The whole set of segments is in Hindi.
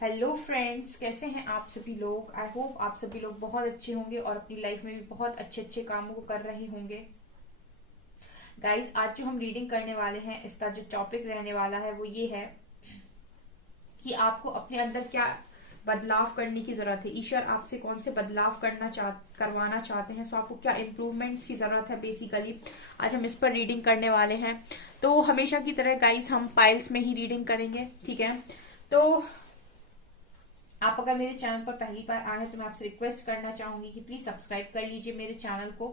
हेलो फ्रेंड्स, कैसे हैं आप सभी लोग। आई होप आप सभी लोग बहुत अच्छे होंगे और अपनी लाइफ में भी बहुत अच्छे अच्छे कामों को कर रहे होंगे। गाइस, आज जो हम रीडिंग करने वाले हैं, इसका जो टॉपिक रहने वाला है वो ये है कि आपको अपने अंदर क्या बदलाव करने की जरूरत है। ईश्वर आपसे कौन से बदलाव करवाना चाहते हैं। सो आपको क्या इम्प्रूवमेंट्स की जरूरत है बेसिकली। आज हम इस पर रीडिंग करने वाले हैं। तो हमेशा की तरह गाइस, हम पाइल्स में ही रीडिंग करेंगे, ठीक है। तो आप अगर मेरे चैनल पर पहली बार आए हैं तो मैं आपसे रिक्वेस्ट करना चाहूंगी कि प्लीज सब्सक्राइब कर लीजिए मेरे चैनल को।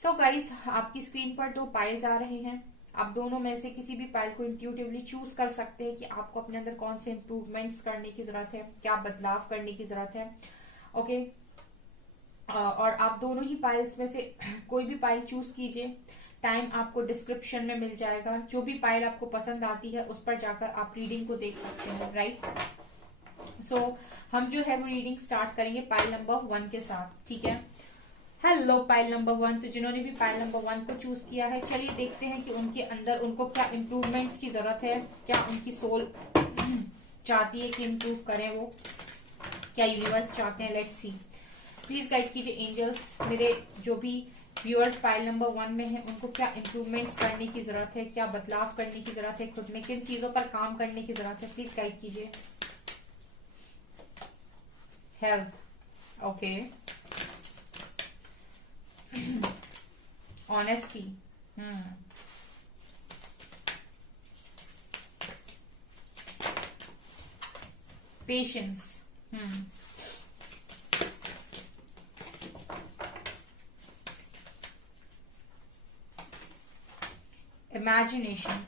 सो गाइस, आपकी स्क्रीन पर दो पाइल्स आ रहे हैं। आप दोनों में से किसी भी पाइल को इंट्यूटिवली चूज कर सकते हैं कि आपको अपने अंदर कौन से इंप्रूवमेंट्स करने की जरूरत है, क्या बदलाव करने की जरूरत है। ओके। और आप दोनों ही पाइल्स में से कोई भी पाइल चूज कीजिए। टाइम आपको डिस्क्रिप्शन में मिल जाएगा। जो भी पाइल आपको पसंद आती है उस पर जाकर आप रीडिंग को देख सकते हैं, राइट। सो हम जो है वो रीडिंग स्टार्ट करेंगे पाइल नंबर 1 के साथ, ठीक है। Hello pile number 1। तो जिन्होंने भी पाइल नंबर 1 को चूज किया है, चलिए देखते हैं कि उनके अंदर उनको क्या इम्प्रूवमेंट्स की जरूरत है, क्या उनकी सोल चाहती है कि इम्प्रूव करें वो, क्या यूनिवर्स चाहते हैं। Let's see. प्लीज गाइड कीजिए एंजल्स, मेरे जो भी व्यूअर्स पाइल नंबर 1 में है उनको क्या इम्प्रूवमेंट्स करने की जरूरत है, क्या बदलाव करने की जरूरत है, खुद में किन चीजों पर काम करने की जरूरत है। प्लीज गाइड कीजिए। Health, okay. Honesty, patience, imagination,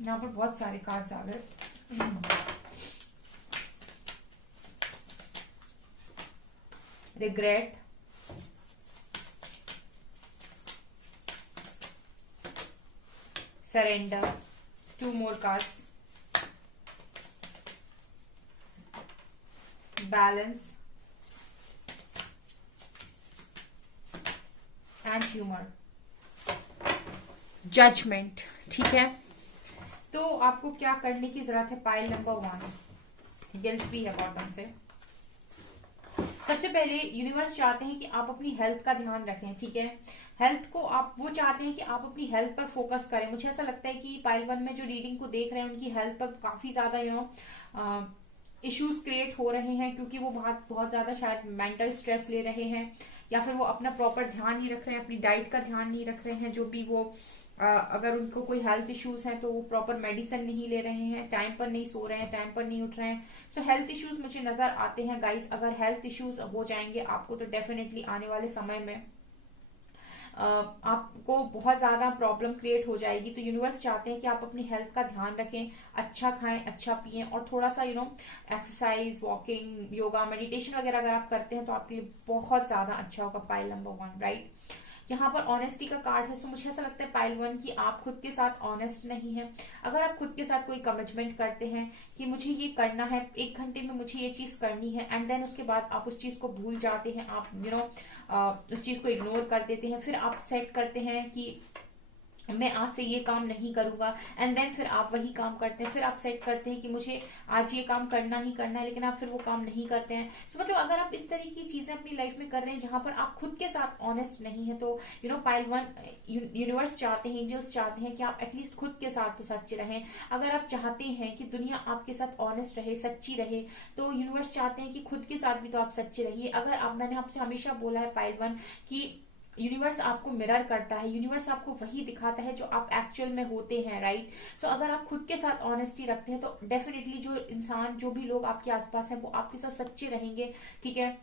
यहाँ पर बहुत सारे कार्ड्स आ गए। Regret, surrender, 2 more cards, balance and humour, judgement, ठीक है। तो आपको क्या करने की जरूरत है पाइल नंबर 1। गिल्ट भी है बॉटम से। सबसे पहले यूनिवर्स चाहते हैं कि आप अपनी हेल्थ का ध्यान रखें, ठीक है। हेल्थ को आप वो चाहते हैं कि आप अपनी हेल्थ पर फोकस करें। मुझे ऐसा लगता है कि पाइल 1 में जो रीडिंग को देख रहे हैं उनकी हेल्थ पर काफी ज्यादा इश्यूज क्रिएट हो रहे हैं, क्योंकि वो बहुत बहुत ज्यादा शायद मेंटल स्ट्रेस ले रहे हैं, या फिर वो अपना प्रॉपर ध्यान नहीं रख रहे हैं, अपनी डाइट का ध्यान नहीं रख रहे हैं। जो भी वो अगर उनको कोई हेल्थ इश्यूज हैं तो वो प्रॉपर मेडिसिन नहीं ले रहे हैं, टाइम पर नहीं सो रहे हैं, टाइम पर नहीं उठ रहे हैं। सो हेल्थ इश्यूज मुझे नजर आते हैं गाइस। अगर हेल्थ इश्यूज हो जाएंगे आपको तो डेफिनेटली आने वाले समय में आपको बहुत ज्यादा प्रॉब्लम क्रिएट हो जाएगी। तो यूनिवर्स चाहते हैं कि आप अपनी हेल्थ का ध्यान रखें, अच्छा खाएं, अच्छा पिएं, और थोड़ा सा एक्सरसाइज, वॉकिंग, योगा, मेडिटेशन वगैरह अगर आप करते हैं तो आपके लिए बहुत ज्यादा अच्छा होगा पाइल नंबर 1, राइट। यहाँ पर ऑनेस्टी का कार्ड है। सो मुझे ऐसा लगता है पाइल 1 की आप खुद के साथ ऑनेस्ट नहीं है। अगर आप खुद के साथ कोई कमिटमेंट करते हैं कि मुझे ये करना है, 1 घंटे में मुझे ये चीज करनी है, एंड देन उसके बाद आप उस चीज को भूल जाते हैं, आप उस चीज को इग्नोर कर देते हैं, फिर आप सेट करते हैं कि मैं आज से ये काम नहीं करूंगा, एंड देन फिर आप वही काम करते हैं, फिर आप सेट करते हैं कि मुझे आज ये काम करना ही करना है, लेकिन आप फिर वो काम नहीं करते हैं। सो मतलब अगर आप इस तरह की चीजें अपनी लाइफ में कर रहे हैं जहां पर आप खुद के साथ ऑनेस्ट नहीं है, तो पाइल 1 यूनिवर्स चाहते हैं, एंजल्स चाहते हैं कि आप एटलीस्ट खुद के साथ तो सच्चे रहें। अगर आप चाहते हैं कि दुनिया आपके साथ ऑनेस्ट रहे, सच्ची रहे, तो यूनिवर्स चाहते हैं कि खुद के साथ भी तो आप सच्चे रहिए। अगर आप, मैंने आपसे हमेशा बोला है पाइल 1 की यूनिवर्स आपको मिरर करता है, यूनिवर्स आपको वही दिखाता है जो आप एक्चुअल में होते हैं, राइट। सो अगर आप खुद के साथ ऑनेस्टी रखते हैं तो डेफिनेटली जो इंसान, जो भी लोग आपके आसपास हैं, वो आपके साथ सच्चे रहेंगे, ठीक है।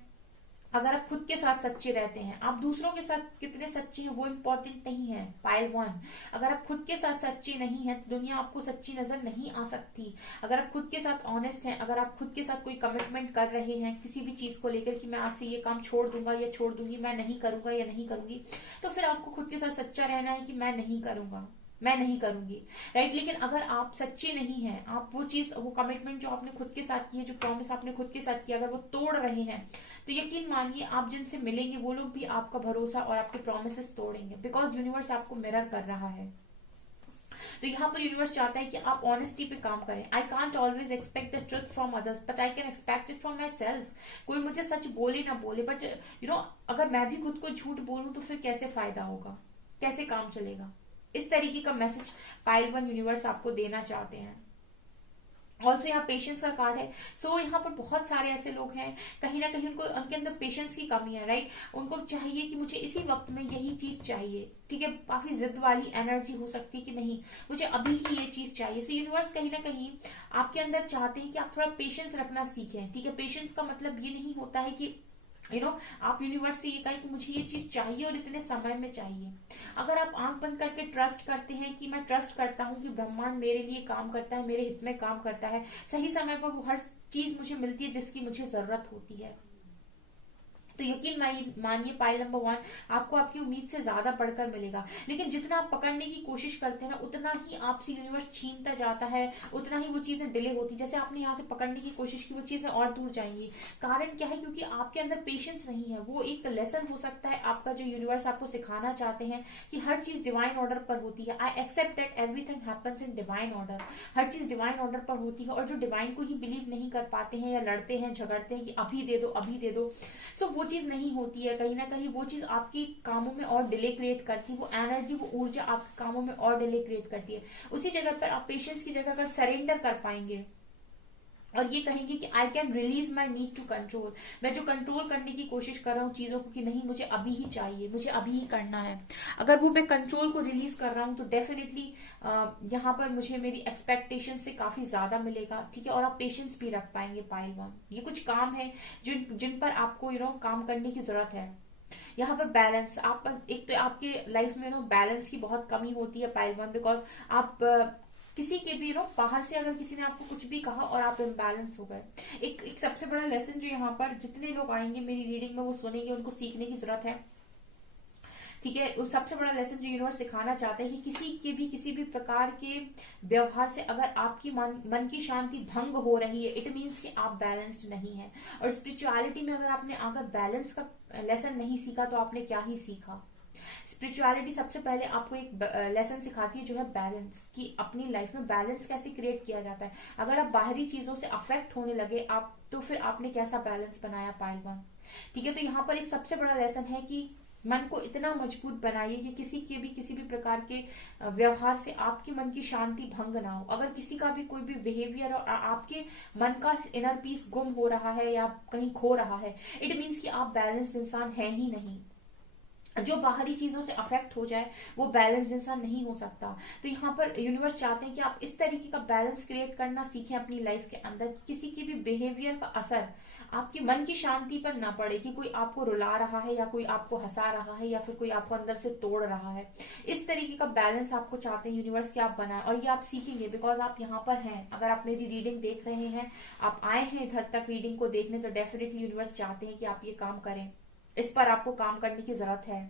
अगर आप खुद के साथ सच्चे रहते हैं, आप दूसरों के साथ कितने सच्चे हैं वो इम्पोर्टेंट नहीं है पाइल 1। अगर आप खुद के साथ सच्चे नहीं हैं तो दुनिया आपको सच्ची नजर नहीं आ सकती। अगर आप खुद के साथ ऑनेस्ट हैं, अगर आप खुद के साथ कोई कमिटमेंट कर रहे हैं किसी भी चीज को लेकर कि मैं आज से ये काम छोड़ दूंगा या छोड़ दूंगी, मैं नहीं करूंगा या नहीं करूंगी, तो फिर आपको खुद के साथ सच्चा रहना है कि मैं नहीं करूंगा, मैं नहीं करूंगी, राइट। लेकिन अगर आप सच्चे नहीं हैं, आप वो चीज, वो कमिटमेंट जो आपने खुद के साथ की है, जो प्रॉमिस आपने खुद के साथ किया, अगर वो तोड़ रहे हैं, तो यकीन मानिए आप जिनसे मिलेंगे वो लोग भी आपका भरोसा और आपके प्रॉमिसेस तोड़ेंगे, बिकॉज यूनिवर्स आपको मिरर कर रहा है। तो यहाँ पर यूनिवर्स चाहता है कि आप ऑनेस्टी पे काम करें। I can't always expect the truth from others but I can expect it from my self. कोई मुझे सच बोले ना बोले, बट अगर मैं भी खुद को झूठ बोलूं तो फिर कैसे फायदा होगा, कैसे काम चलेगा। इस तरीके का मैसेज पाइल वन यूनिवर्स आपको देना चाहते हैं। ऑल्सो यहाँ पेशेंस का कार्ड है। सो यहाँ पर बहुत सारे ऐसे लोग हैं, कहीं ना कहीं उनको, उनके अंदर पेशेंस की कमी है, राइट। उनको चाहिए कि मुझे इसी वक्त में यही चीज चाहिए, ठीक है। काफी जिद वाली एनर्जी हो सकती है कि नहीं मुझे अभी ही ये चीज चाहिए। सो यूनिवर्स कहीं ना कहीं आपके अंदर चाहते हैं कि आप थोड़ा पेशेंस रखना सीखें, ठीक है। पेशेंस का मतलब ये नहीं होता है कि आप यूनिवर्स से ये कहें कि मुझे ये चीज चाहिए और इतने समय में चाहिए। अगर आप आंख बंद करके ट्रस्ट करते हैं कि मैं ट्रस्ट करता हूँ कि ब्रह्मांड मेरे लिए काम करता है, मेरे हित में काम करता है, सही समय पर वो हर चीज मुझे मिलती है जिसकी मुझे जरूरत होती है, तो यकीन मानिए पाइल नंबर 1 आपको आपकी उम्मीद से ज्यादा बढ़कर मिलेगा। लेकिन जितना आप पकड़ने की कोशिश करते हैं ना, उतना ही आपसे यूनिवर्स छीनता जाता है, उतना ही वो चीजें डिले होती। जैसे आपने यहाँ से पकड़ने की कोशिश की, वो चीजें और दूर जाएंगी। कारण क्या है? क्योंकि आपके अंदर पेशेंस नहीं है। वो एक लेसन हो सकता है आपका, जो यूनिवर्स आपको सिखाना चाहते हैं कि हर चीज डिवाइन ऑर्डर पर होती है। I accept that everything happens in divine order. हर चीज डिवाइन ऑर्डर पर होती है, और जो डिवाइन को ही बिलीव नहीं कर पाते हैं या लड़ते हैं, झगड़ते हैं कि अभी दे दो, अभी दे दो, सो वो चीज नहीं होती है। कहीं ना कहीं वो चीज आपकी कामों में और डिले क्रिएट करती है, वो एनर्जी, वो ऊर्जा आपके कामों में और डिले क्रिएट करती है। उसी जगह पर आप पेशेंस की जगह पर सरेंडर कर पाएंगे और ये कहेंगे कि I can release my need to control. मैं जो कंट्रोल करने की कोशिश कर रहा हूँ चीजों को कि नहीं मुझे अभी ही चाहिए, मुझे अभी ही करना है, अगर वो मैं कंट्रोल को रिलीज कर रहा हूँ तो डेफिनेटली यहाँ पर मुझे मेरी एक्सपेक्टेशन से काफी ज्यादा मिलेगा, ठीक है। और आप पेशेंस भी रख पाएंगे पाइल वन। ये कुछ काम है जिन पर आपको काम करने की जरूरत है। यहाँ पर बैलेंस, आप एक तो आपके लाइफ में बैलेंस की बहुत कमी होती है पाइल वन, बिकॉज आप किसी के भी बाहर से अगर किसी ने आपको कुछ भी कहा और आप इम्बैलेंस हो गए। एक सबसे बड़ा लेसन जो यहाँ पर जितने लोग आएंगे मेरी रीडिंग में वो सुनेंगे, उनको सीखने की जरूरत है, ठीक है। सबसे बड़ा लेसन जो यूनिवर्स सिखाना चाहते हैं कि किसी भी प्रकार के व्यवहार से अगर आपकी मन की शांति भंग हो रही है, इट मीन्स कि आप बैलेंस्ड नहीं है। और स्पिरिचुअलिटी में अगर आपने अगर बैलेंस का लेसन नहीं सीखा तो आपने क्या ही सीखा। स्पिरिचुअलिटी सबसे पहले आपको एक लेसन सिखाती है जो है बैलेंस, कि अपनी लाइफ में बैलेंस कैसे क्रिएट किया जाता है। अगर आप बाहरी चीजों से अफेक्ट होने लगे आप, तो फिर आपने कैसा बैलेंस बनाया पाइल वन, ठीक है। तो यहाँ पर एक सबसे बड़ा लेसन है कि मन को इतना मजबूत बनाइए कि किसी भी प्रकार के व्यवहार से आपके मन की शांति भंग ना हो। अगर किसी का भी कोई भी बिहेवियर और आपके मन का इनर पीस गुम हो रहा है या कहीं खो रहा है, इट मीन्स कि आप बैलेंस्ड इंसान है ही नहीं। जो बाहरी चीजों से अफेक्ट हो जाए वो बैलेंस्ड इंसान नहीं हो सकता। तो यहाँ पर यूनिवर्स चाहते हैं कि आप इस तरीके का बैलेंस क्रिएट करना सीखें अपनी लाइफ के अंदर, किसी के भी बिहेवियर का असर आपके मन की शांति पर ना पड़े, कि कोई आपको रुला रहा है या कोई आपको हंसा रहा है या फिर कोई आपको अंदर से तोड़ रहा है। इस तरीके का बैलेंस आपको चाहते हैं यूनिवर्स के आप बनाए, और ये आप सीखेंगे बिकॉज आप यहाँ पर हैं। अगर आप मेरी रीडिंग देख रहे हैं, आप आए हैं इधर तक रीडिंग को देखने, तो डेफिनेटली यूनिवर्स चाहते हैं कि आप ये काम करें, इस पर आपको काम करने की जरूरत है।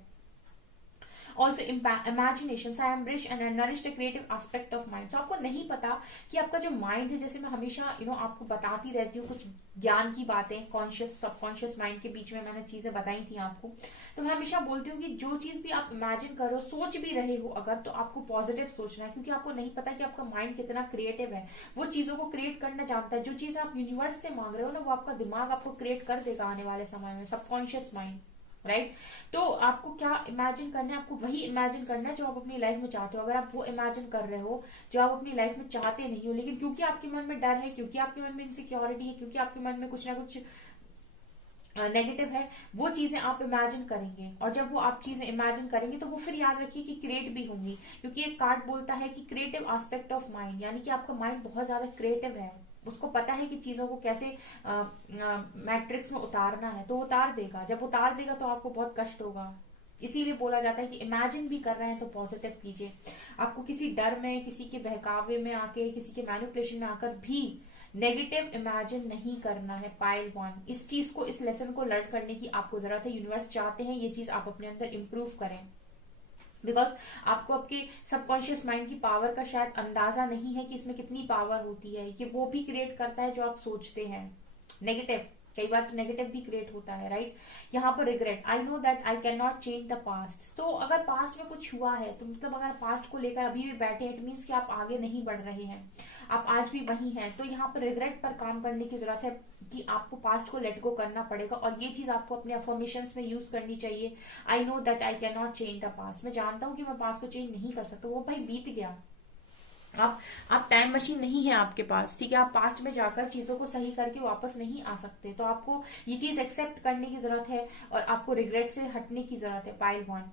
Also imagination, I embrace and nourish the creative aspect of mind. तो आपको नहीं पता कि आपका जो माइंड है, जैसे मैं हमेशा आपको बताती रहती हूँ कुछ ज्ञान की बातें, कॉन्शियस सबकॉन्शियस माइंड के बीच में मैंने चीजें बताई थी आपको। तो मैं हमेशा बोलती हूँ कि जो चीज भी आप इमेजिन कर रहे हो, सोच भी रहे हो अगर, तो आपको पॉजिटिव सोचना है, क्योंकि आपको नहीं पता कि आपका माइंड कितना क्रिएटिव है। वो चीजों को क्रिएट करना जानता है। जो चीज आप यूनिवर्स से मांग रहे हो ना, वो आपका दिमाग आपको क्रिएट कर देगा आने वाले समय में, सबकॉन्शियस माइंड, राइट। तो आपको क्या इमेजिन करना है? आपको वही इमेजिन करना है जो आप अपनी लाइफ में चाहते हो। अगर आप वो इमेजिन कर रहे हो जो आप अपनी लाइफ में चाहते नहीं हो, लेकिन क्योंकि आपके मन में डर है, क्योंकि आपके मन में इनसिक्योरिटी है, क्योंकि आपके मन में कुछ ना कुछ नेगेटिव है, वो चीजें आप इमेजिन करेंगे। और जब वो आप चीजें इमेजिन करेंगे तो वो फिर याद रखिए कि क्रिएट भी होंगी, क्योंकि एक कार्ड बोलता है कि क्रिएटिव एस्पेक्ट ऑफ माइंड, यानी कि आपका माइंड बहुत ज्यादा क्रिएटिव है, उसको पता है कि चीजों को कैसे मैट्रिक्स में उतारना है, तो उतार देगा। जब उतार देगा तो आपको बहुत कष्ट होगा। इसीलिए बोला जाता है कि इमेजिन भी कर रहे हैं तो पॉजिटिव कीजिए। आपको किसी डर में, किसी के बहकावे में आके, किसी के मैनिपुलेशन में आकर भी नेगेटिव इमेजिन नहीं करना है पाइल वन। इस चीज को, इस लेसन को लर्न करने की आपको जरूरत है। यूनिवर्स चाहते हैं ये चीज आप अपने अंदर इंप्रूव करें। बिकॉज आपको आपके सबकॉन्शियस माइंड की पावर का शायद अंदाजा नहीं है कि इसमें कितनी पावर होती है, कि वो भी क्रिएट करता है जो आप सोचते हैं। नेगेटिव, कई बार तो नेगेटिव भी क्रिएट होता है, राइट। यहाँ पर regret, I know that I can not change the past. तो अगर पास्ट में कुछ हुआ है तो मतलब अगर पास्ट को लेकर अभी भी बैठे हैं, इट मीन्स कि आप आगे नहीं बढ़ रहे हैं, आप आज भी वही हैं। तो यहाँ पर रिग्रेट पर काम करने की जरूरत है कि आपको पास्ट को लेट गो करना पड़ेगा, और ये चीज आपको अपने अफर्मेशंस में यूज करनी चाहिए। I know that I can not change the past, मैं जानता हूँ कि मैं पास्ट को चेंज नहीं कर सकता, वो भाई बीत गया। आप टाइम मशीन नहीं है आपके पास, ठीक है। आप पास्ट में जाकर चीजों को सही करके वापस नहीं आ सकते। तो आपको ये चीज एक्सेप्ट करने की जरूरत है और आपको रिग्रेट से हटने की जरूरत है। पाइल 1,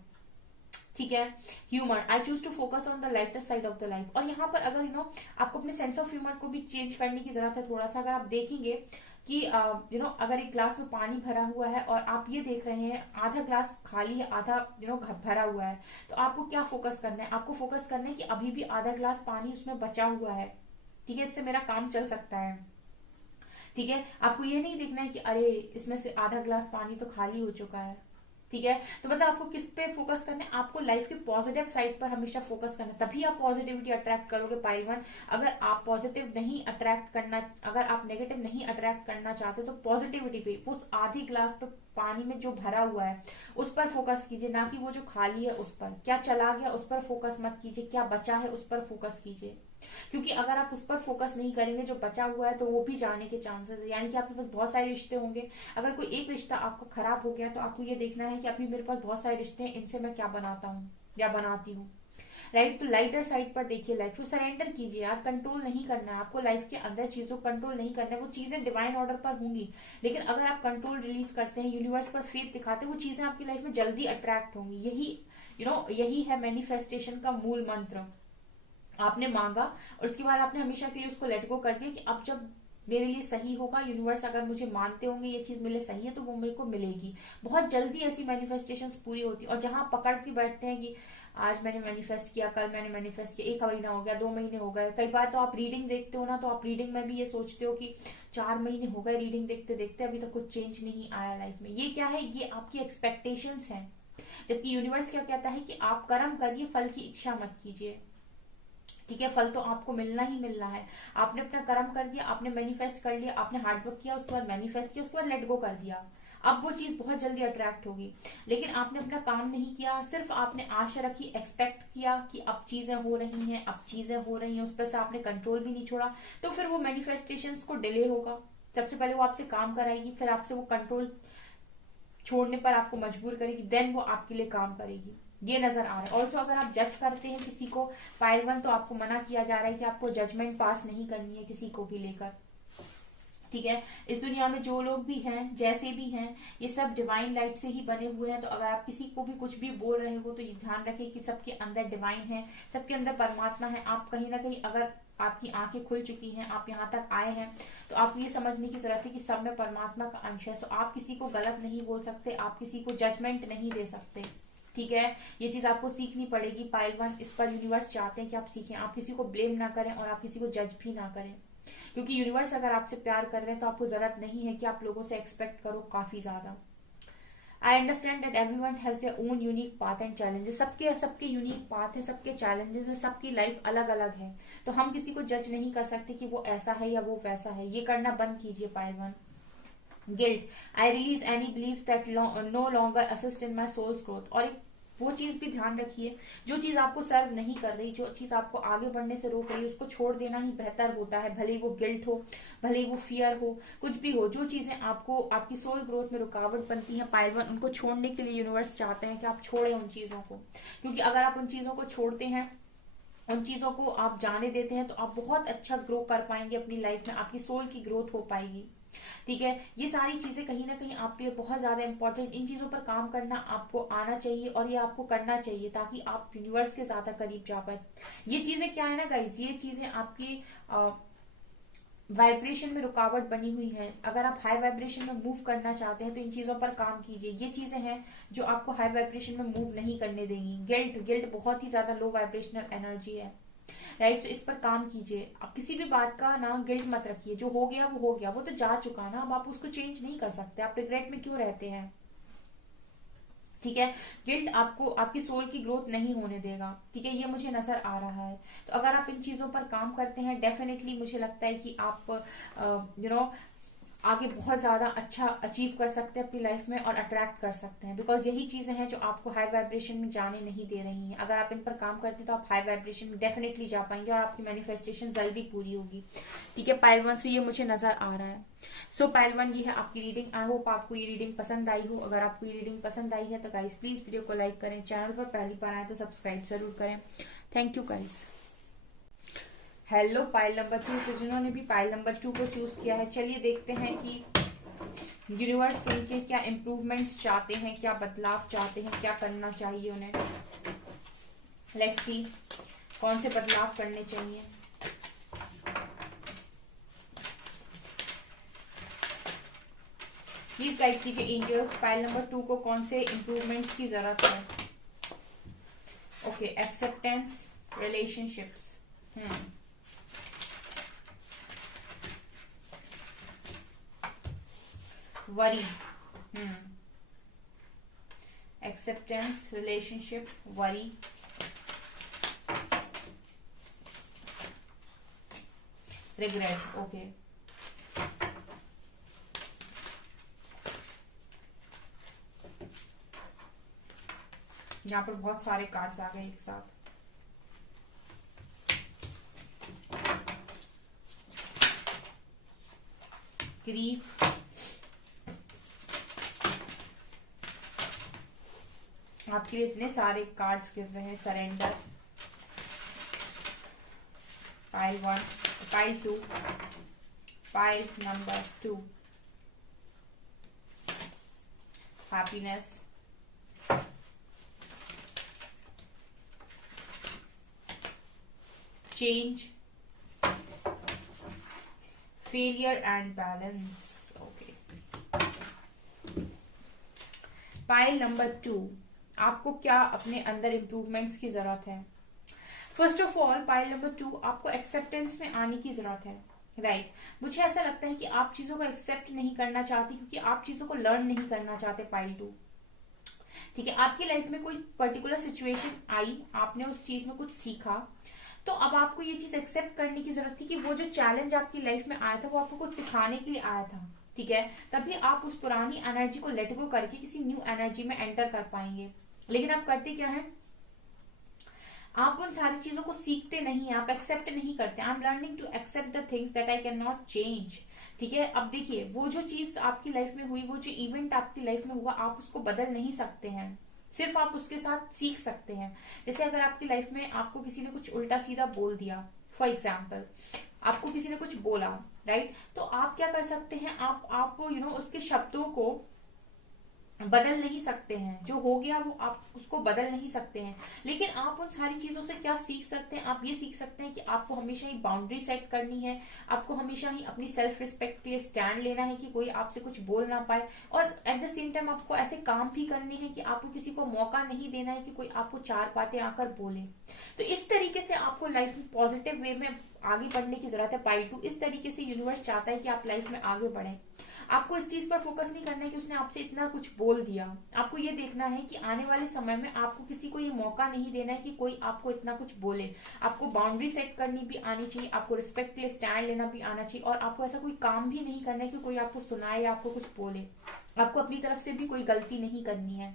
ठीक है। Humour, I choose to focus on the lighter side of the life. और यहाँ पर अगर आपको अपने सेंस ऑफ ह्यूमर को भी चेंज करने की जरूरत है थोड़ा सा। अगर आप देखेंगे कि अगर एक ग्लास में पानी भरा हुआ है और आप ये देख रहे हैं आधा ग्लास खाली है, आधा भरा हुआ है, तो आपको क्या फोकस करना है? आपको फोकस करना है कि अभी भी आधा ग्लास पानी उसमें बचा हुआ है, ठीक है, इससे मेरा काम चल सकता है, ठीक है। आपको ये नहीं देखना है कि अरे इसमें से आधा ग्लास पानी तो खाली हो चुका है, ठीक है। तो मतलब आपको किस पे फोकस करना है? आपको लाइफ के पॉजिटिव साइड पर हमेशा फोकस करना है, तभी आप पॉजिटिविटी अट्रैक्ट करोगे। पाइल 1, अगर आप पॉजिटिव नहीं अट्रैक्ट करना, अगर आप नेगेटिव नहीं अट्रैक्ट करना चाहते तो पॉजिटिविटी पे, उस आधी ग्लास पे पानी में जो भरा हुआ है उस पर फोकस कीजिए, ना कि वो जो खाली है उस पर। क्या चला गया उस पर फोकस मत कीजिए, क्या बचा है उस पर फोकस कीजिए। क्योंकि अगर आप उस पर फोकस नहीं करेंगे, जो बचा हुआ है तो वो भी जाने के चांसेस है। यानी कि आपके पास बहुत सारे रिश्ते होंगे, अगर कोई एक रिश्ता आपका खराब हो गया तो आपको ये देखना है कि अभी मेरे पास बहुत सारे रिश्ते हैं, इनसे मैं क्या बनाता हूँ या बनाती हूँ, राइट। तो लाइटर साइड पर देखिए लाइफ को, सरेंडर कीजिए यार, कंट्रोल नहीं करना है आपको लाइफ के अंदर, चीजों को कंट्रोल नहीं करना है। वो चीजें डिवाइन ऑर्डर पर होंगी, लेकिन अगर आप कंट्रोल रिलीज करते हैं, यूनिवर्स पर फेथ दिखाते हैं, वो चीजें आपकी लाइफ में जल्दी अट्रैक्ट होंगी। यही है मैनिफेस्टेशन का मूल मंत्र। आपने मांगा और उसके बाद आपने हमेशा के लिए उसको लेट गो कर दिया कि अब जब मेरे लिए सही होगा, यूनिवर्स अगर मुझे मानते होंगे ये चीज मेरे लिए सही है तो वो मेरे को मिलेगी। बहुत जल्दी ऐसी मैनिफेस्टेशंस पूरी होती है। और जहां आप पकड़ के बैठते हैं कि आज मैंने मैनिफेस्ट किया, कल मैंने मैनिफेस्ट किया, 1 महीना हो गया, 2 महीने हो गए। कई बार तो आप रीडिंग देखते हो ना, तो आप रीडिंग में भी ये सोचते हो कि 4 महीने हो गए रीडिंग देखते देखते, अभी तक कुछ चेंज नहीं आया लाइफ में। ये क्या है? ये आपकी एक्सपेक्टेशंस हैं। जबकि यूनिवर्स क्या कहता है कि आप कर्म करिए, फल की इच्छा मत कीजिए, ठीक है। फल तो आपको मिलना ही मिलना है। आपने अपना कर्म कर दिया, आपने मैनिफेस्ट कर लिया, आपने हार्डवर्क किया, उसके बाद मैनिफेस्ट किया, उसके बाद लेट गो कर दिया, अब वो चीज बहुत जल्दी अट्रैक्ट होगी। लेकिन आपने अपना काम नहीं किया, सिर्फ आपने आशा रखी, एक्सपेक्ट किया कि अब चीजें हो रही हैं, अब चीजें हो रही हैं, उस पर से आपने कंट्रोल भी नहीं छोड़ा, तो फिर वो मैनिफेस्टेशंस को डिले होगा। सबसे पहले वो आपसे काम कराएगी, फिर आपसे वो कंट्रोल छोड़ने पर आपको मजबूर करेगी, देन वो आपके लिए काम करेगी। ये नजर आ रहा है। ऑल्सो अगर आप जज करते हैं किसी को, पाइल 1, तो आपको मना किया जा रहा है कि आपको जजमेंट पास नहीं करनी है किसी को भी लेकर, ठीक है। इस दुनिया में जो लोग भी हैं, जैसे भी हैं, ये सब डिवाइन लाइट से ही बने हुए हैं। तो अगर आप किसी को भी कुछ भी बोल रहे हो तो ये ध्यान रखें कि सबके अंदर डिवाइन है, सबके अंदर परमात्मा है। आप कहीं ना कहीं, अगर आपकी आंखें खुल चुकी हैं, आप यहाँ तक आए हैं, तो आपको ये समझने की जरूरत है कि सब में परमात्मा का अंश है। सो आप किसी को गलत नहीं बोल सकते, आप किसी को जजमेंट नहीं दे सकते, ठीक है। ये चीज आपको सीखनी पड़ेगी पाइल 1। इस पर यूनिवर्स चाहते हैं कि आप सीखें, आप किसी को ब्लेम ना करें और आप किसी को जज भी ना करें। क्योंकि यूनिवर्स अगर आपसे प्यार कर रहे हैं तो आपको जरूरत नहीं है कि आप लोगों से एक्सपेक्ट करो काफी ज्यादा। आई understand that everyone has their own unique path and challenges. सबके यूनिक पाथ है, सबके चैलेंजेस है, सबकी लाइफ अलग अलग है। तो हम किसी को जज नहीं कर सकते कि वो ऐसा है या वो वैसा है। ये करना बंद कीजिए pile 1। Guilt, I release any beliefs that no longer assist in my soul's growth. और एक वो चीज भी ध्यान रखिए, जो चीज आपको सर्व नहीं कर रही, जो चीज आपको आगे बढ़ने से रोक रही है, उसको छोड़ देना ही बेहतर होता है। भले ही वो गिल्ट हो, भले ही वो फियर हो, कुछ भी हो, जो चीजें आपको आपकी सोल ग्रोथ में रुकावट बनती है पाइल 1, उनको छोड़ने के लिए यूनिवर्स चाहते हैं कि आप छोड़ें उन चीजों को। क्योंकि अगर आप उन चीजों को छोड़ते हैं, उन चीजों को आप जाने देते हैं, तो आप बहुत अच्छा ग्रो कर पाएंगे अपनी लाइफ में, आपकी सोल की ग्रोथ हो पाएगी, ठीक है। ये सारी चीजें कहीं ना कहीं आपके लिए बहुत ज्यादा इंपॉर्टेंट। इन चीजों पर काम करना आपको आना चाहिए और ये आपको करना चाहिए, ताकि आप यूनिवर्स के ज्यादा करीब जा पाए। ये चीजें क्या है ना गाइस, ये चीजें आपकी वाइब्रेशन में रुकावट बनी हुई है। अगर आप हाई वाइब्रेशन में मूव करना चाहते हैं तो इन चीजों पर काम कीजिए। ये चीजें हैं जो आपको हाई वाइब्रेशन में मूव नहीं करने देंगी। गिल्ट बहुत ही ज्यादा लो वाइब्रेशनल एनर्जी है, राइट। तो इस पर काम कीजिए। आप किसी भी बात का ना गिल्ट मत रखिए, जो हो गया वो हो गया, वो तो जा चुका ना, अब आप उसको चेंज नहीं कर सकते। आप रिग्रेट में क्यों रहते हैं, ठीक है। गिल्ट आपको आपकी सोल की ग्रोथ नहीं होने देगा, ठीक है, ये मुझे नजर आ रहा है। तो अगर आप इन चीजों पर काम करते हैं, डेफिनेटली मुझे लगता है कि आप आगे बहुत ज्यादा अच्छा अचीव कर सकते हैं अपनी लाइफ में और अट्रैक्ट कर सकते हैं, बिकॉज यही चीजें हैं जो आपको हाई वाइब्रेशन में जाने नहीं दे रही हैं। अगर आप इन पर काम करते हैं तो आप हाई वाइब्रेशन में डेफिनेटली जा पाएंगे और आपकी मैनिफेस्टेशन जल्दी पूरी होगी, ठीक है पाइल वन। सो ये मुझे नजर आ रहा है। सो पाइल वन, ये है आपकी रीडिंग। आई होप आपको ये रीडिंग पसंद आई हो। अगर आपको ये रीडिंग पसंद आई है तो गाइस प्लीज वीडियो को लाइक करें, चैनल पर पहली बार आए तो सब्सक्राइब जरूर करें। Thank you guys. Hello pile number 2, तो जिन्होंने भी पाइल नंबर 2 को चूज किया है, चलिए देखते हैं कि यूनिवर्स उनके क्या इम्प्रूवमेंट्स चाहते हैं, क्या बदलाव चाहते हैं, क्या करना चाहिए उन्हें। लेट्स सी कौन से बदलाव करने चाहिए। प्लीज गाइड कीजिए एंजल्स, पाइल नंबर 2 को कौन से इम्प्रूवमेंट्स की जरूरत है। Okay, acceptance, relationships, worry, acceptance, relationship, worry, regret. Okay, यहाँ पर बहुत सारे कार्ड्स आ गए एक साथ। ग्रीफ, आपके लिए इतने सारे कार्ड्स गिर रहे हैं। Surrender, pile 1, pile 2, pile number 2, happiness, change, failure and balance. Okay, pile number 2, आपको क्या अपने अंदर इंप्रूवमेंट्स की जरूरत है। First of all pile number 2, आपको एक्सेप्टेंस में आने की जरूरत है। राइट, मुझे ऐसा लगता है कि आप चीजों को एक्सेप्ट नहीं करना चाहते क्योंकि आप चीजों को लर्न नहीं करना चाहते पाइल 2, ठीक है। आपकी लाइफ में कोई पर्टिकुलर सिचुएशन आई, आपने उस चीज में कुछ सीखा, तो अब आपको ये चीज एक्सेप्ट करने की जरूरत थी कि वो जो चैलेंज आपकी लाइफ में आया था वो आपको कुछ सिखाने के लिए आया था, ठीक है। तभी आप उस पुरानी एनर्जी को लेट गो करके किसी न्यू एनर्जी में एंटर कर पाएंगे। लेकिन आप करते क्या है, आप उन सारी चीजों को सीखते नहीं है, आप एक्सेप्ट नहीं करते। I am learning to accept the things that I can not change, ठीक है। अब देखिए, वो जो चीज आपकी लाइफ में हुई, वो जो इवेंट आपकी लाइफ में हुआ, आप उसको बदल नहीं सकते हैं, सिर्फ आप उसके साथ सीख सकते हैं। जैसे अगर आपकी लाइफ में आपको किसी ने कुछ उल्टा सीधा बोल दिया, फॉर एग्जाम्पल आपको किसी ने कुछ बोला, राइट, तो आप क्या कर सकते हैं, आप उसके शब्दों को बदल नहीं सकते हैं। जो हो गया वो आप उसको बदल नहीं सकते हैं, लेकिन आप उन सारी चीजों से क्या सीख सकते हैं, आप ये सीख सकते हैं कि आपको हमेशा ही बाउंड्री सेट करनी है, आपको हमेशा ही अपनी सेल्फ रिस्पेक्ट के लिए स्टैंड लेना है कि कोई आपसे कुछ बोल ना पाए, और एट द सेम टाइम आपको ऐसे काम भी करने हैं कि आपको किसी को मौका नहीं देना है कि कोई आपको चार बातें आकर बोले। तो इस तरीके से आपको लाइफ में पॉजिटिव वे में आगे बढ़ने की जरूरत है पाइल 2। इस तरीके से यूनिवर्स चाहता है कि आप लाइफ में आगे बढ़ें। आपको इस चीज पर फोकस नहीं करना है कि उसने आपसे इतना कुछ बोल दिया, आपको ये देखना है कि आने वाले समय में आपको किसी को ये मौका नहीं देना है कि कोई आपको इतना कुछ बोले। आपको बाउंड्री सेट करनी भी आनी चाहिए, आपको रिस्पेक्ट के लिए स्टैंड लेना भी आना चाहिए, और आपको ऐसा कोई काम भी नहीं करना है कि कोई आपको सुनाए या आपको कुछ बोले। आपको अपनी तरफ से भी कोई गलती नहीं करनी है।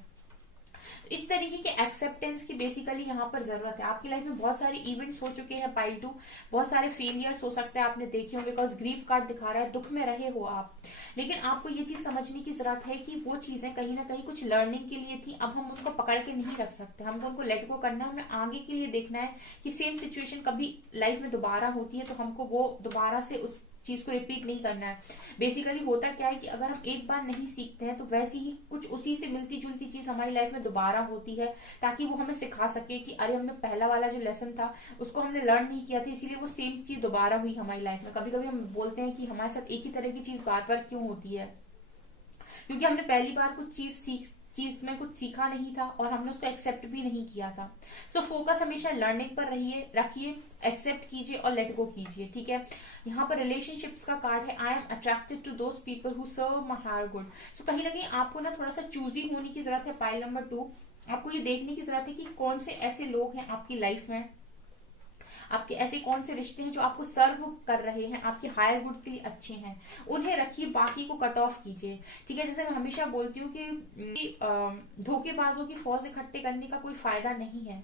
इस तरीके के एक्सेप्टेंस की बेसिकली यहाँ पर जरूरत है। आपकी लाइफ में बहुत सारे इवेंट्स हो चुके हैं पाइल 2, बहुत सारे फेलियर्स हो सकते हैं आपने देखे हो, बिकॉज ग्रीफ कार्ड दिखा रहा है, दुख में रहे हो आप। लेकिन आपको ये चीज समझने की जरूरत है कि वो चीजें कहीं ना कहीं कुछ लर्निंग के लिए थी। अब हम उनको पकड़ के नहीं रख सकते, हमको उनको लेट गो करना है। हमें आगे के लिए देखना है कि सेम सिचुएशन कभी लाइफ में दोबारा होती है तो हमको वो दोबारा से उस चीज को रिपीट नहीं करना है। बेसिकली होता क्या है कि अगर हम एक बार नहीं सीखते हैं तो वैसी ही कुछ उसी से मिलती जुलती चीज हमारी लाइफ में दोबारा होती है, ताकि वो हमें सिखा सके कि अरे हमने पहला वाला जो लेसन था उसको हमने लर्न नहीं किया था, इसीलिए वो सेम चीज दोबारा हुई हमारी लाइफ में। कभी कभी हम बोलते हैं कि हमारे साथ एक ही तरह की चीज बार बार क्यों होती है, क्योंकि हमने पहली बार कुछ चीज चीज में कुछ सीखा नहीं था और हमने उसको एक्सेप्ट भी नहीं किया था। सो फोकस हमेशा लर्निंग पर रखिए, एक्सेप्ट कीजिए और लेट गो कीजिए, ठीक है। यहाँ पर रिलेशनशिप्स का कार्ड है, I am attracted to those people who serve my higher good. So कहीं ना कहीं आपको ना थोड़ा सा चूजी होने की जरूरत है। पाइल नंबर 2, आपको ये देखने की जरूरत है कि कौन से ऐसे लोग हैं आपकी लाइफ में, आपके ऐसे कौन से रिश्ते हैं जो आपको सर्व कर रहे हैं, आपके हायर गुड के लिए अच्छे हैं, उन्हें रखिए, बाकी को कट ऑफ कीजिए, ठीक है। जैसे मैं हमेशा बोलती हूँ कि धोखेबाजों की फौज इकट्ठे करने का कोई फायदा नहीं है।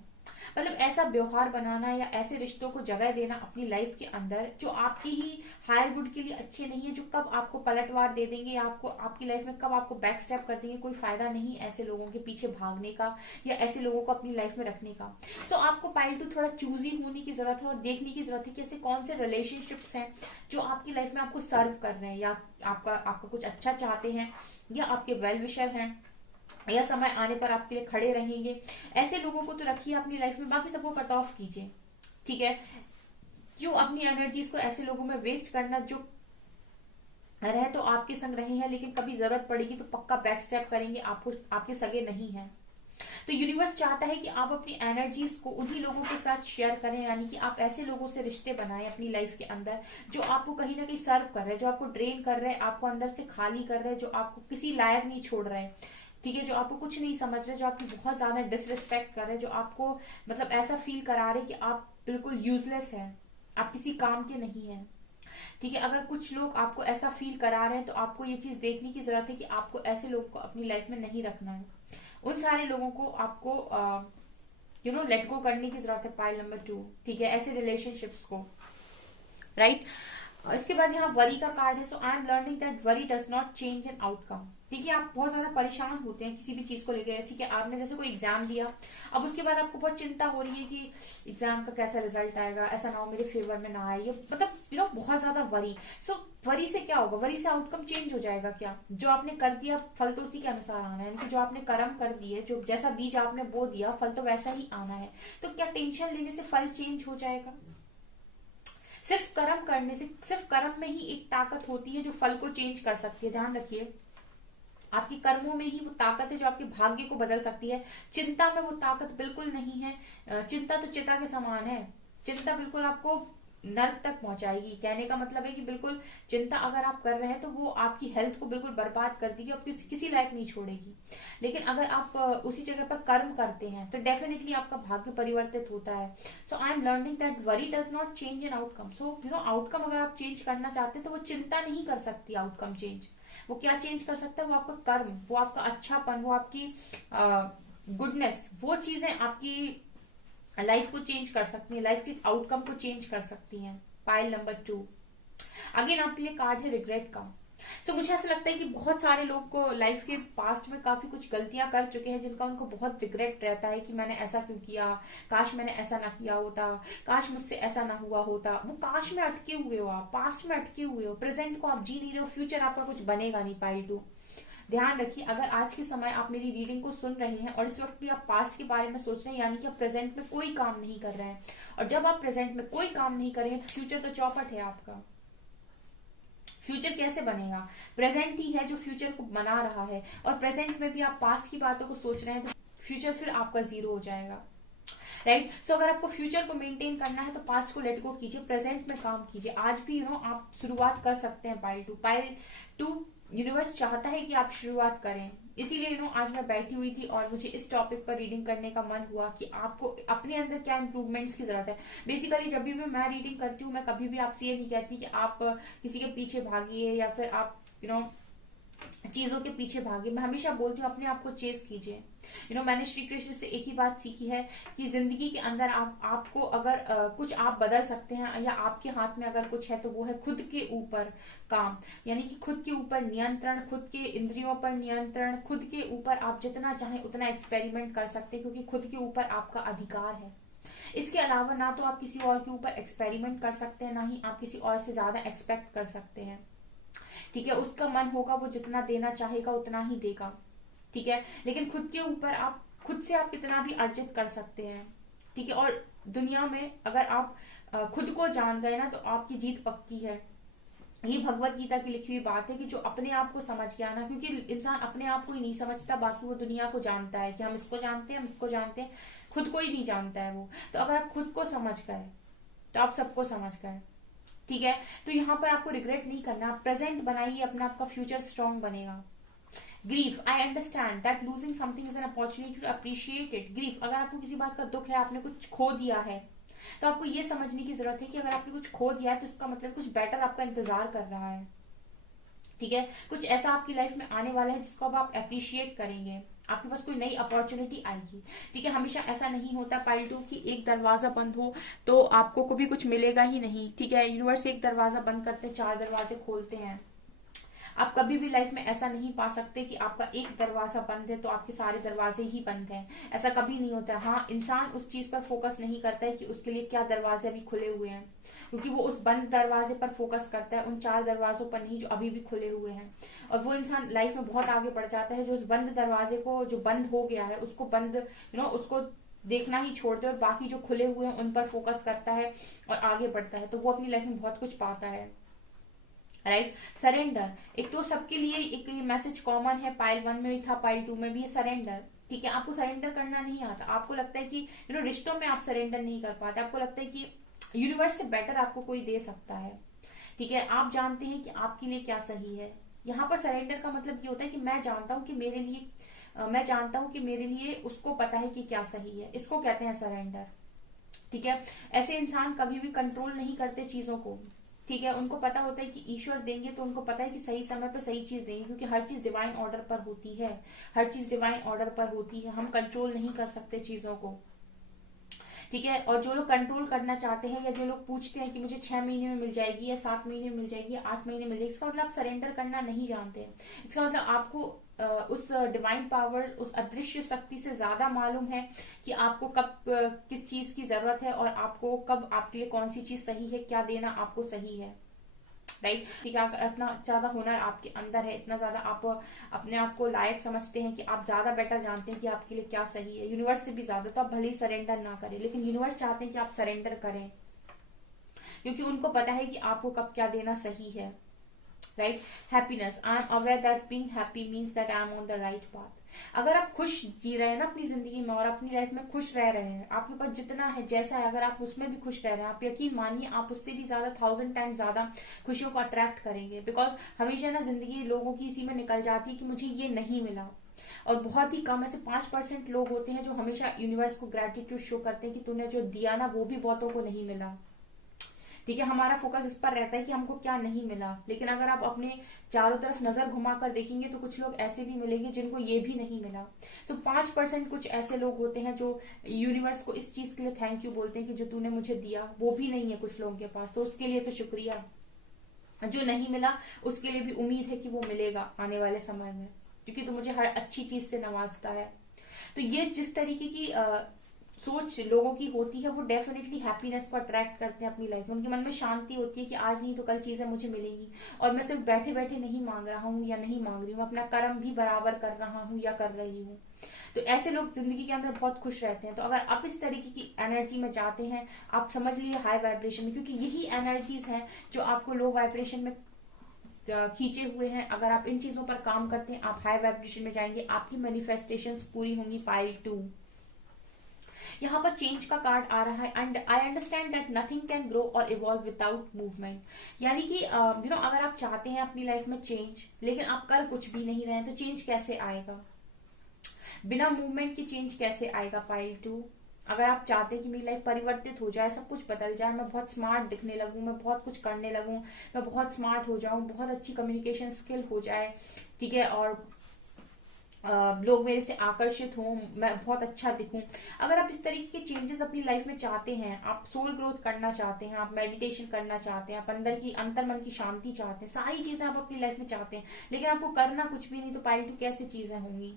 मतलब ऐसा व्यवहार बनाना या ऐसे रिश्तों को जगह देना अपनी लाइफ के अंदर जो आपकी ही हायर गुड के लिए अच्छे नहीं है, जो कब आपको पलटवार दे देंगे या आपको आपकी लाइफ में कब आपको बैक स्टेप कर देंगे, कोई फायदा नहीं ऐसे लोगों के पीछे भागने का या ऐसे लोगों को अपनी लाइफ में रखने का। तो आपको पाइल 2 थोड़ा चूजी होने की जरूरत है और देखने की जरूरत है कि ऐसे कौन से रिलेशनशिप्स हैं जो आपकी लाइफ में आपको सर्व कर रहे हैं, या आपका कुछ अच्छा चाहते हैं, या आपके वेल विशर हैं, या समय आने पर आपके लिए खड़े रहेंगे। ऐसे लोगों को तो रखिए अपनी लाइफ में, बाकी सबको कट ऑफ कीजिए, ठीक है। क्यों अपनी एनर्जीज को ऐसे लोगों में वेस्ट करना जो रहे तो आपके संग रहे हैं लेकिन कभी जरूरत पड़ेगी तो पक्का बैक स्टेप करेंगे, आपको आपके सगे नहीं है। तो यूनिवर्स चाहता है कि आप अपनी एनर्जीज को उन्हीं लोगों के साथ शेयर करें, यानी कि आप ऐसे लोगों से रिश्ते बनाएं अपनी लाइफ के अंदर जो आपको कहीं ना कहीं सर्व कर रहे हैं, जो आपको ड्रेन कर रहे हैं, आपको अंदर से खाली कर रहे हैं, जो आपको किसी लायक नहीं छोड़ रहे हैं, ठीक है, जो आपको कुछ नहीं समझ रहे, जो आपकी बहुत ज्यादा डिसरिस्पेक्ट कर रहे हैं, जो आपको मतलब ऐसा फील करा रहे कि आप बिल्कुल यूजलेस हैं, आप किसी काम के नहीं हैं, ठीक है। अगर कुछ लोग आपको ऐसा फील करा रहे हैं तो आपको ये चीज देखने की जरूरत है कि आपको ऐसे लोगों को अपनी लाइफ में नहीं रखना है। उन सारे लोगों को आपको लेट गो करने की जरूरत है, पाइल नंबर 2, ठीक है, ऐसे रिलेशनशिप्स को, राइट। इसके बाद यहाँ वरी का कार्ड है। So I am learning that worry does not change an outcome. ठीक है, आप बहुत ज्यादा परेशान होते हैं किसी भी चीज को लेकर, ठीक है, आपने जैसे कोई एग्जाम दिया, अब उसके बाद आपको बहुत चिंता हो रही है कि एग्जाम का कैसा रिजल्ट आएगा, ऐसा ना हो मेरे फेवर में ना आए, ये मतलब बहुत ज्यादा वरी। सो वरी से क्या होगा, वरी से आउटकम चेंज हो जाएगा क्या? जो आपने कर दिया फल तो उसी के अनुसार आना है, यानी कि जो आपने कर्म कर दिए, जो जैसा बीज आपने बो दिया फल तो वैसा ही आना है। तो क्या टेंशन लेने से फल चेंज हो जाएगा? सिर्फ कर्म करने से, सिर्फ कर्म में ही एक ताकत होती है जो फल को चेंज कर सकती है। ध्यान रखिए, आपके कर्मों में ही वो ताकत है जो आपके भाग्य को बदल सकती है। चिंता में वो ताकत बिल्कुल नहीं है। चिंता तो चिता के समान है, चिंता बिल्कुल आपको नर्क तक पहुंचाएगी। कहने का मतलब है कि बिल्कुल चिंता अगर आप कर रहे हैं तो वो आपकी हेल्थ को बिल्कुल बर्बाद कर देगी और किसी लायक नहीं छोड़ेगी। लेकिन अगर आप उसी जगह पर कर्म करते हैं तो डेफिनेटली आपका भाग्य परिवर्तित होता है। So I am learning that worry does not change an outcome. So outcome अगर आप चेंज करना चाहते हैं तो वो चिंता नहीं कर सकती आउटकम चेंज। वो क्या चेंज कर सकता है? वो आपका कर्म, वो आपका अच्छापन, वो आपकी गुडनेस, वो चीजें आपकी लाइफ को चेंज कर सकती है, लाइफ के आउटकम को चेंज कर सकती हैं। पाइल नंबर 2, अगेन आपके लिए कार्ड है रिग्रेट का। सो मुझे ऐसा लगता है कि बहुत सारे लोग को लाइफ के पास्ट में काफी कुछ गलतियां कर चुके हैं जिनका उनको बहुत रिग्रेट रहता है कि मैंने ऐसा क्यों किया, काश मैंने ऐसा ना किया होता, काश मुझसे ऐसा ना हुआ होता। वो काश में अटके हुए हो, आप पास्ट में अटके हुए हो, प्रेजेंट को आप जी नहीं रहे हो, फ्यूचर आपका कुछ बनेगा नहीं। पाइल 2, ध्यान रखिए, अगर आज के समय आप मेरी रीडिंग को सुन रहे हैं और इस वक्त भी आप पास्ट के बारे में सोच रहे हैं, यानी कि आप प्रेजेंट में कोई काम नहीं कर रहे हैं। और जब आप प्रेजेंट में कोई काम नहीं करेंगे तो फ्यूचर तो चौपट है आपका। फ्यूचर कैसे बनेगा? प्रेजेंट ही है जो फ्यूचर को बना रहा है, और प्रेजेंट में भी आप पास्ट की बातों को सोच रहे हैं तो फ्यूचर फिर आपका जीरो हो जाएगा, राइट। सो अगर आपको फ्यूचर को मेंटेन करना है तो पास्ट को लेट गो कीजिए, प्रेजेंट में काम कीजिए। आज भी आप शुरुआत कर सकते हैं। पाइल 2 यूनिवर्स चाहता है कि आप शुरुआत करें, इसीलिए आज मैं बैठी हुई थी और मुझे इस टॉपिक पर रीडिंग करने का मन हुआ कि आपको अपने अंदर क्या इंप्रूवमेंट्स की जरूरत है। बेसिकली जब भी मैं रीडिंग करती हूँ, मैं कभी भी आपसे ये नहीं कहती कि आप किसी के पीछे भागिए या फिर आप चीजों के पीछे भागे। मैं हमेशा बोलती हूँ अपने आप को चेस कीजिए। मैंने श्री कृष्ण से एक ही बात सीखी है कि जिंदगी के अंदर आपको अगर कुछ आप बदल सकते हैं या आपके हाथ में अगर कुछ है तो वो है खुद के ऊपर काम, यानी कि खुद के ऊपर नियंत्रण, खुद के इंद्रियों पर नियंत्रण, खुद के ऊपर आप जितना चाहें उतना एक्सपेरिमेंट कर सकते हैं, क्योंकि खुद के ऊपर आपका अधिकार है। इसके अलावा ना तो आप किसी और के ऊपर एक्सपेरिमेंट कर सकते हैं, ना ही आप किसी और से ज्यादा एक्सपेक्ट कर सकते हैं, ठीक है। उसका मन होगा वो जितना देना चाहेगा उतना ही देगा, ठीक है। लेकिन खुद के ऊपर आप खुद से आप कितना भी अर्जित कर सकते हैं, ठीक है। और दुनिया में अगर आप खुद को जान गए ना तो आपकी जीत पक्की है। ये भगवत गीता की लिखी हुई बात है कि जो अपने आप को समझ गया ना, क्योंकि इंसान अपने आप को ही नहीं समझता, बाकी वो दुनिया को जानता है कि हम इसको जानते हैं, हम इसको जानते हैं, खुद को ही नहीं जानता है वो। तो अगर आप खुद को समझ गए तो आप सबको समझ गए, ठीक है। तो यहाँ पर आपको रिग्रेट नहीं करना, आप प्रेजेंट बनाइए अपना, आपका फ्यूचर स्ट्रांग बनेगा। Grief, I understand that losing something is an opportunity to appreciate it. Grief, अगर आपको किसी बात का दुख है, आपने कुछ खो दिया है, तो आपको ये समझने की जरूरत है कि अगर आपने कुछ खो दिया है तो इसका मतलब कुछ बेटर आपका इंतजार कर रहा है, ठीक है। कुछ ऐसा आपकी लाइफ में आने वाला है जिसको अब आप अप्रिशिएट करेंगे, आपके पास कोई नई अपॉर्चुनिटी आएगी, ठीक है। हमेशा ऐसा नहीं होता पाइल 2 कि एक दरवाजा बंद हो तो आपको कभी कुछ मिलेगा ही नहीं, ठीक है। यूनिवर्स एक दरवाजा बंद करते 4 दरवाजे खोलते हैं। आप कभी भी लाइफ में ऐसा नहीं पा सकते कि आपका एक दरवाजा बंद है तो आपके सारे दरवाजे ही बंद हैं, ऐसा कभी नहीं होता। हाँ, इंसान उस चीज पर फोकस नहीं करता है कि उसके लिए क्या दरवाजे अभी खुले हुए हैं, क्योंकि वो उस बंद दरवाजे पर फोकस करता है, उन 4 दरवाजों पर नहीं जो अभी भी खुले हुए हैं। और वो इंसान लाइफ में बहुत आगे बढ़ जाता है जो उस बंद दरवाजे को, जो बंद हो गया है उसको बंद उसको देखना ही छोड़ दे और बाकी जो खुले हुए हैं उन पर फोकस करता है और आगे बढ़ता है, तो वो अपनी लाइफ में बहुत कुछ पाता है, राइट। सरेंडर, एक तो सबके लिए एक ये मैसेज कॉमन है, पाइल 1 में भी था, पाइल 2 में भी है, सरेंडर, ठीक है। आपको सरेंडर करना नहीं आता, आपको लगता है कि रिश्तों में आप सरेंडर नहीं कर पाते, आपको लगता है कि यूनिवर्स से बेटर आपको कोई दे सकता है, ठीक है। आप जानते हैं कि आपके लिए क्या सही है। यहाँ पर सरेंडर का मतलब ये होता है कि मैं जानता हूँ कि मेरे लिए मैं जानता हूँ कि मेरे लिए उसको पता है कि क्या सही है, इसको कहते हैं सरेंडर, ठीक है। ऐसे इंसान कभी भी कंट्रोल नहीं करते चीजों को, ठीक है। उनको पता होता है कि ईश्वर देंगे तो उनको पता है कि सही समय पर सही चीज देंगे, क्योंकि हर चीज डिवाइन ऑर्डर पर होती है, हर चीज डिवाइन ऑर्डर पर होती है, हम कंट्रोल नहीं कर सकते चीजों को, ठीक है। और जो लोग कंट्रोल करना चाहते हैं या जो लोग पूछते हैं कि मुझे 6 महीने में मिल जाएगी या 7 महीने में मिल जाएगी या 8 महीने में मिल जाएगी, इसका मतलब आप सरेंडर करना नहीं जानते हैं। इसका मतलब आपको उस डिवाइन पावर, उस अदृश्य शक्ति से ज्यादा मालूम है कि आपको कब किस चीज की जरूरत है और आपको कब आपके लिए कौन सी चीज सही है, क्या देना आपको सही है, राइट, ठीक है। इतना ज्यादा हुनर आपके अंदर है, इतना ज्यादा आप अपने आप को लायक समझते हैं कि आप ज्यादा बेटर जानते हैं कि आपके लिए क्या सही है, यूनिवर्स से भी ज्यादा। तो आप भले ही सरेंडर ना करें, लेकिन यूनिवर्स चाहते हैं कि आप सरेंडर करें, क्योंकि उनको पता है कि आपको कब क्या देना सही है, right. Happiness, I am aware that being happy means that I am on the right path. अगर आप खुश जी रहे हैं ना अपनी जिंदगी में और अपनी लाइफ में खुश रह रहे हैं, आपके पास जितना है जैसा है, अगर आप उसमें भी खुश रह रहे हैं, आप यकीन मानिए आप उससे भी ज्यादा 1000 टाइम्स ज्यादा खुशियों को अट्रैक्ट करेंगे। बिकॉज हमेशा ना जिंदगी लोगों की इसी में निकल जाती है कि मुझे ये नहीं मिला, और बहुत ही कम ऐसे 5% लोग होते हैं जो हमेशा यूनिवर्स को ग्रेटिट्यूड शो करते हैं कि तूने जो दिया ना वो भी बहुतों को नहीं मिला, ठीक है। हमारा फोकस इस पर रहता है कि हमको क्या नहीं मिला, लेकिन अगर आप अपने चारों तरफ नजर घुमाकर देखेंगे तो कुछ लोग ऐसे भी मिलेंगे जिनको ये भी नहीं मिला। तो 5% कुछ ऐसे लोग होते हैं जो यूनिवर्स को इस चीज के लिए थैंक यू बोलते हैं कि जो तूने मुझे दिया वो भी नहीं है कुछ लोगों के पास, तो उसके लिए तो शुक्रिया। जो नहीं मिला उसके लिए भी उम्मीद है कि वो मिलेगा आने वाले समय में, क्योंकि तो मुझे हर अच्छी चीज से नवाजता है। तो ये जिस तरीके की सोच लोगों की होती है वो डेफिनेटली हैप्पीनेस को अट्रैक्ट करते हैं अपनी लाइफ में। उनके मन में शांति होती है कि आज नहीं तो कल चीजें मुझे मिलेंगी, और मैं सिर्फ बैठे बैठे नहीं मांग रहा हूँ या नहीं मांग रही हूँ, अपना कर्म भी बराबर कर रहा हूँ या कर रही हूँ। तो ऐसे लोग जिंदगी के अंदर बहुत खुश रहते हैं। तो अगर आप इस तरीके की एनर्जी में जाते हैं, आप समझ लीजिए हाई वाइब्रेशन में, क्योंकि यही एनर्जीज हैं जो आपको लो वाइब्रेशन में खींचे हुए हैं। अगर आप इन चीजों पर काम करते हैं, आप हाई वाइब्रेशन में जाएंगे, आपकी मैनिफेस्टेशंस पूरी होंगी। पाइल 2 यहाँ पर चेंज का कार्ड आ रहा है, and I understand that nothing can grow और इवॉल्व विदाउट मूवमेंट। यानी कि अगर आप चाहते हैं अपनी लाइफ में चेंज, लेकिन आप कर कुछ भी नहीं रहे हैं, तो चेंज कैसे आएगा? बिना मूवमेंट के चेंज कैसे आएगा? पाइल 2, अगर आप चाहते हैं कि मेरी लाइफ परिवर्तित हो जाए, सब कुछ बदल जाए, मैं बहुत स्मार्ट दिखने लगूं, मैं बहुत कुछ करने लगूं, मैं बहुत स्मार्ट हो जाऊं, बहुत अच्छी कम्युनिकेशन स्किल हो जाए, ठीक है, और लोग मेरे से आकर्षित हों, मैं बहुत अच्छा दिखूं, अगर आप इस तरीके के चेंजेस अपनी लाइफ में चाहते हैं, आप सोल ग्रोथ करना चाहते हैं, आप मेडिटेशन करना चाहते हैं, आप अंतर मन की शांति चाहते हैं, सारी चीजें आप अपनी लाइफ में चाहते हैं, लेकिन आपको करना कुछ भी नहीं, तो पाइल 2 कैसे चीजें होंगी?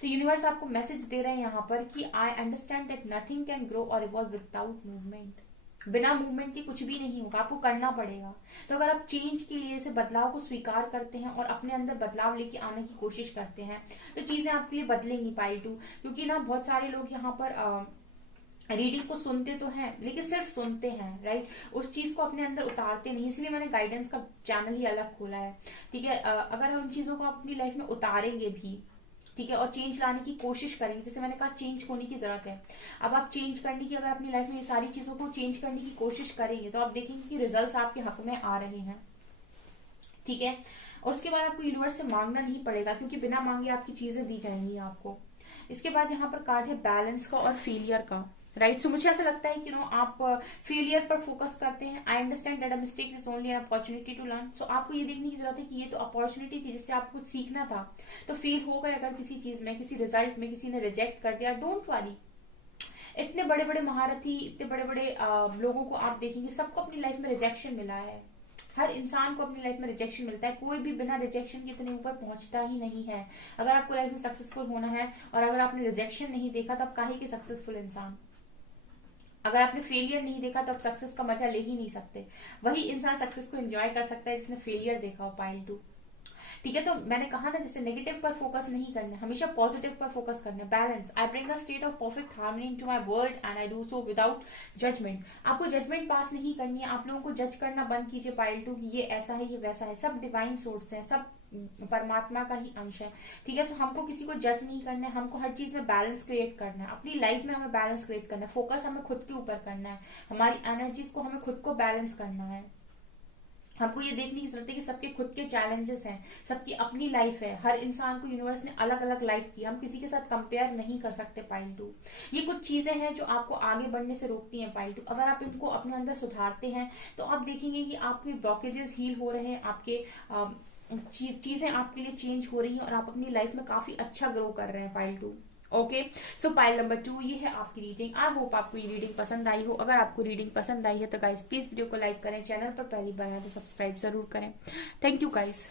तो यूनिवर्स आपको मैसेज दे रहे हैं यहाँ पर कि आई understand that nothing can grow और इवॉल्व विदाउट मूवमेंट। बिना मूवमेंट के कुछ भी नहीं होगा, आपको करना पड़ेगा। तो अगर आप चेंज के लिए से बदलाव को स्वीकार करते हैं और अपने अंदर बदलाव लेके आने की कोशिश करते हैं, तो चीजें आपके लिए बदलेंगी। पाइल 2, क्योंकि ना बहुत सारे लोग यहाँ पर रीडिंग को सुनते तो हैं लेकिन सिर्फ सुनते हैं, राइट, उस चीज को अपने अंदर उतारते नहीं, इसलिए मैंने गाइडेंस का चैनल ही अलग खोला है, ठीक है। अगर हम उन चीजों को अपनी लाइफ में उतारेंगे भी, ठीक है, और चेंज लाने की कोशिश करेंगे, जैसे मैंने कहा चेंज होने की जरूरत है, अब आप चेंज करने की, अगर अपनी लाइफ में ये सारी चीजों को चेंज करने की कोशिश करेंगे तो आप देखेंगे कि रिजल्ट्स आपके हक में आ रहे हैं, ठीक है। और उसके बाद आपको यूनिवर्स से मांगना नहीं पड़ेगा, क्योंकि बिना मांगे आपकी चीजें दी जाएंगी आपको। इसके बाद यहाँ पर कार्ड है बैलेंस का और फेलियर का, राइट। सो मुझे ऐसा लगता है कि आप फेलियर पर फोकस करते हैं। I understand that a mistake is only an opportunity to learn. So आपको ये देखने की जरूरत है कि ये तो अपॉर्चुनिटी थी जिससे आपको सीखना था, तो फेल हो गए अगर किसी चीज में, किसी रिजल्ट में किसी ने रिजेक्ट कर दिया, डोंट वरी। इतने बड़े बड़े महारथी, इतने बड़े बड़े लोगों को आप देखेंगे, सबको अपनी लाइफ में रिजेक्शन मिला है। हर इंसान को अपनी लाइफ में रिजेक्शन मिलता है, कोई भी बिना रिजेक्शन के इतने ऊपर पहुंचता ही नहीं है। अगर आपको लाइफ में सक्सेसफुल होना है और अगर आपने रिजेक्शन नहीं देखा तो आप काहे के सक्सेसफुल इंसान। अगर आपने फेलियर नहीं देखा तो आप सक्सेस का मजा ले ही नहीं सकते। वही इंसान सक्सेस को एंजॉय कर सकता है जिसने फेलियर देखा हो, पाइल 2, ठीक है। तो मैंने कहा ना, जैसे नेगेटिव पर फोकस नहीं करना, हमेशा पॉजिटिव पर फोकस करना। Balance, I bring a state of perfect harmony into my world and I do so without judgement. आपको जजमेंट पास नहीं करनी है, आप लोगों को जज करना बंद कीजिए पाइल 2, ये ऐसा है ये वैसा है, सब डिवाइन सोर्स है, सब परमात्मा का ही अंश है, ठीक है। सो हमको किसी को जज नहीं करना है, हमको हर चीज में बैलेंस क्रिएट करना है, अपनी लाइफ में हमें बैलेंस क्रिएट करना है, फोकस हमें खुद के ऊपर करना है, हमारी एनर्जीज को हमें खुद को बैलेंस करना है। हमको ये देखने की जरूरत है कि सबके खुद के चैलेंजेस हैं, सबकी अपनी लाइफ है, हर इंसान को यूनिवर्स ने अलग अलग लाइफ दी, हम किसी के साथ कंपेयर नहीं कर सकते पाइल 2। ये कुछ चीजें हैं जो आपको आगे बढ़ने से रोकती हैं पाइल 2। अगर आप इनको अपने अंदर सुधारते हैं तो आप देखेंगे कि आपके ब्लॉकेजेस हील हो रहे हैं, आपके चीजें आपके लिए चेंज हो रही हैं और आप अपनी लाइफ में काफी अच्छा ग्रो कर रहे हैं पाइल 2। ओके, सो पाइल नंबर 2 ये है आपकी रीडिंग। आई होप आपको ये रीडिंग पसंद आई हो। अगर आपको रीडिंग पसंद आई है तो गाइस प्लीज वीडियो को लाइक करें, चैनल पर पहली बार है तो सब्सक्राइब जरूर करें। Thank you guys.